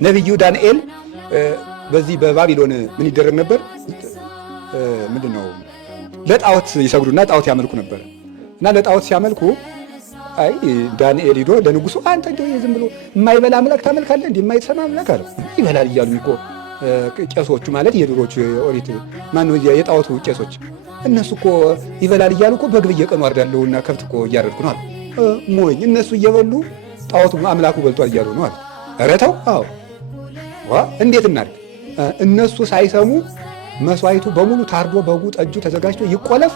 ነቢዩ ዳንኤል በዚህ በባቢሎን ምን ይደረግ ነበር? ምንድነው ለጣዖት ይሰግዱና ጣዖት ያመልኩ ነበር። እና ለጣዖት ሲያመልኩ አይ ዳንኤል ሂዶ ለንጉሱ አንተ እንደው ዝም ብሎ የማይበላ አምላክ ታመልካለህ እንዴ? የማይሰማ አምላክ አለው። ይበላል እያሉ እኮ ቄሶቹ ማለት የድሮቹ ኦሪት ማን ነው የጣዖቱ ቄሶች እነሱ እኮ ይበላል እያሉ እኮ በግብ እየቀኑ አርዳለሁና ከብት እኮ እያረድኩ ነው አለ። ሞኝ እነሱ እየበሉ ጣዖቱ አምላኩ በልቷል እያሉ ነው አለ። ኧረ ተው። አዎ እንዴት እናድርግ? እነሱ ሳይሰሙ መስዋዕቱ በሙሉ ታርዶ በጉ ጠጁ ተዘጋጅቶ ይቆለፍ።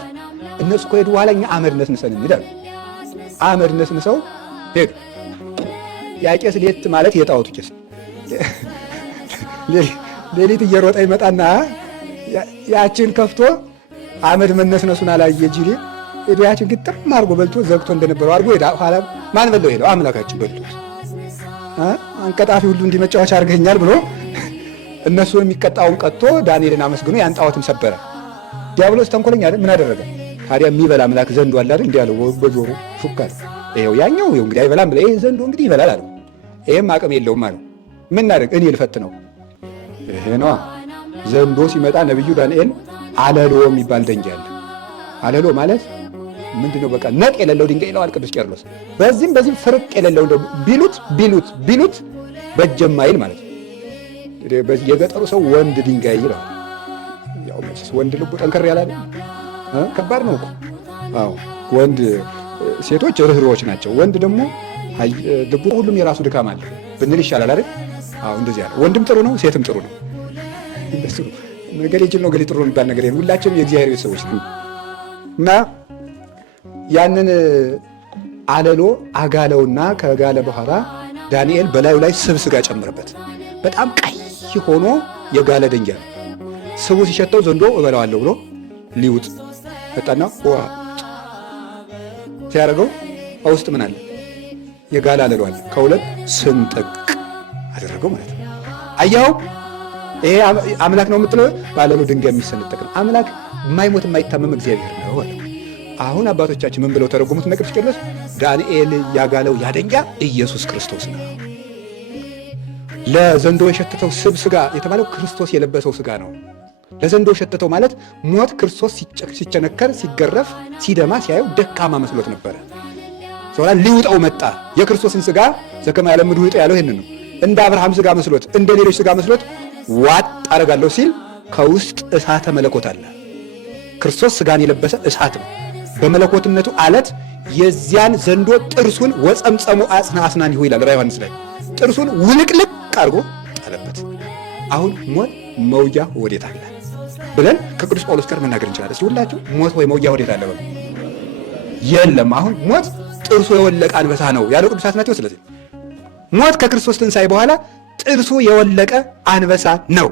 እነሱ ከሄዱ በኋላ እኛ አመድ ነስንሰን እንሄዳለን። አመድ ነስንሰው ሄዱ። ያ ቄስ ሌት ማለት የጣዖቱ ቄስ ሌሊት እየሮጠ ይመጣና ያችን ከፍቶ አመድ መነስነሱን አላየ ጅሪ ያችን ግጥም አድርጎ በልቶ ዘግቶ እንደነበረው አድርጎ ሄዳ። ኋላ ማን በለው ሄደው አምላካችን በልቶ አንቀጣፊ ሁሉ እንዲመጫወቻ አድርገኛል ብሎ እነሱን የሚቀጣውን ቀጥቶ ዳንኤልን አመስግኖ ያን ጣዖትም ሰበረ። ዲያብሎስ ተንኮለኛ አይደል? ምን አደረገ ታዲያ? የሚበላ አምላክ ዘንዶ አለ አይደል? እንዲህ አለው በጆሮ ሹክ አለ። ይኸው ያኛው ይኸው እንግዲህ አይበላም ብለህ ይሄ ዘንዶ እንግዲህ ይበላል አለው። ይሄም አቅም የለውም አለው። ምን እናደርግ? እኔ ልፈትነው። ይሄ ነዋ ዘንዶ ሲመጣ ነብዩ ዳንኤል አለሎ የሚባል ድንጋይ አለ። አለሎ ማለት ምንድነው? በቃ ነቅ የሌለው ድንጋይ ይለዋል ቅዱስ ቄርሎስ። በዚህም ፍርቅ የሌለው ቢሉት በጀማይል ማለት ነው። የገጠሩ ሰው ወንድ ድንጋይ ይለዋል። ያው መቼስ ወንድ ልቡ ጠንከር ያላለ ከባድ ነው እኮ። አዎ ወንድ ሴቶች ርህሮች ናቸው። ወንድ ደግሞ ልቡ ሁሉም የራሱ ድካም አለ ብንል ይሻላል አይደል? አዎ እንደዚህ ያለ ወንድም ጥሩ ነው፣ ሴትም ጥሩ ነው። እንደሱ ገሌ ጅል ነው ገሌ ጥሩ ነው የሚባል ነገር የለም። ሁላችንም የእግዚአብሔር ቤተሰቦች ነን። እና ያንን አለሎ አጋለውና ከጋለ በኋላ ዳንኤል በላዩ ላይ ስብ ስጋ ጨምረበት። በጣም ቀይ ሆኖ የጋለ ድንጋይ ስቡ ሲሸተው ዘንዶ እበላዋለሁ ብሎ ሊውጥ ፈጣና ሲያደርገው ውስጥ ምን አለ? የጋለ አለሎ አለ። ከሁለት ስንጥቅ አደረገው ማለት ነው። አያው ይሄ አምላክ ነው የምትለው ባለሉ ድንጋይ የሚሰነጠቅ ነው። አምላክ የማይሞት የማይታመም እግዚአብሔር ነው አለ። አሁን አባቶቻችን ምን ብለው ተረጎሙት? ቅዱስ ቄርሎስ ዳንኤል ያጋለው ያደንጋ ኢየሱስ ክርስቶስ ነው። ለዘንዶ የሸተተው ስብ ስጋ የተባለው ክርስቶስ የለበሰው ስጋ ነው። ለዘንዶ የሸተተው ማለት ሞት ክርስቶስ ሲቸነከር ሲገረፍ ሲደማ ሲያየው ደካማ መስሎት ነበረ። ሰውላ ሊውጣው መጣ። የክርስቶስን ስጋ ዘከማ ያለምዱ ውጣ ያለው ይሄንን ነው። እንደ አብርሃም ስጋ መስሎት እንደ ሌሎች ስጋ መስሎት ዋጥ አረጋለሁ ሲል ከውስጥ እሳተ መለኮት አለ። ክርስቶስ ስጋን የለበሰ እሳት ነው። በመለኮትነቱ አለት የዚያን ዘንዶ ጥርሱን ወጸምጸሙ አጽና አስናን ይሁ ይላል ራዕየ ዮሐንስ ላይ ጥርሱን ውልቅልቅ አድርጎ ጣለበት። አሁን ሞት መውጃ ወዴት አለ ብለን ከቅዱስ ጳውሎስ ጋር መናገር እንችላለን። እስቲ ሁላችሁ ሞት ወይ መውጃ ወዴት አለ? የለም። አሁን ሞት ጥርሱ የወለቀ አንበሳ ነው ያለው ቅዱስ አትናቴዎስ። ስለዚህ ሞት ከክርስቶስ ትንሣኤ በኋላ ጥርሱ የወለቀ አንበሳ ነው።